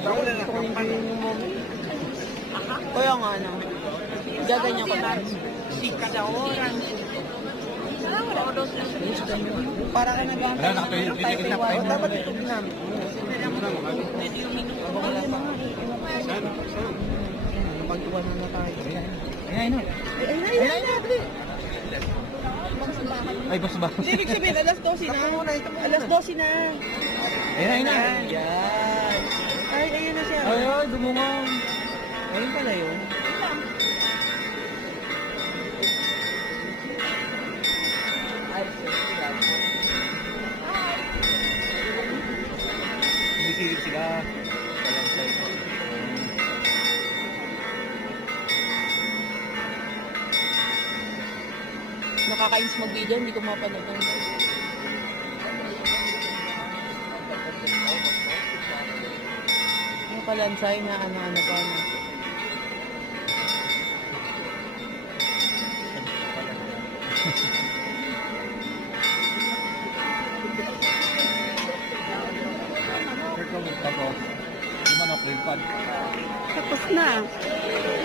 Gusto ko yung mo. Kaya nga ano. Gaganyan ko na. Para ka nag-aantay. Dapat ito ginamit mo. Wala pa. Napagtuwan na tayo. Ayun na. Ay, basta ba? Ibig sabihin, alas 12 na. Alas 12 na. Ayun na. Yan. Ay, ayun na siya. Ay, dumungong. Ayun pala yun. Sumisilip sila. Nakakainis mag-video, hindi ko mapanood. Yung kalansay na ano-ano pa na. Tapos na.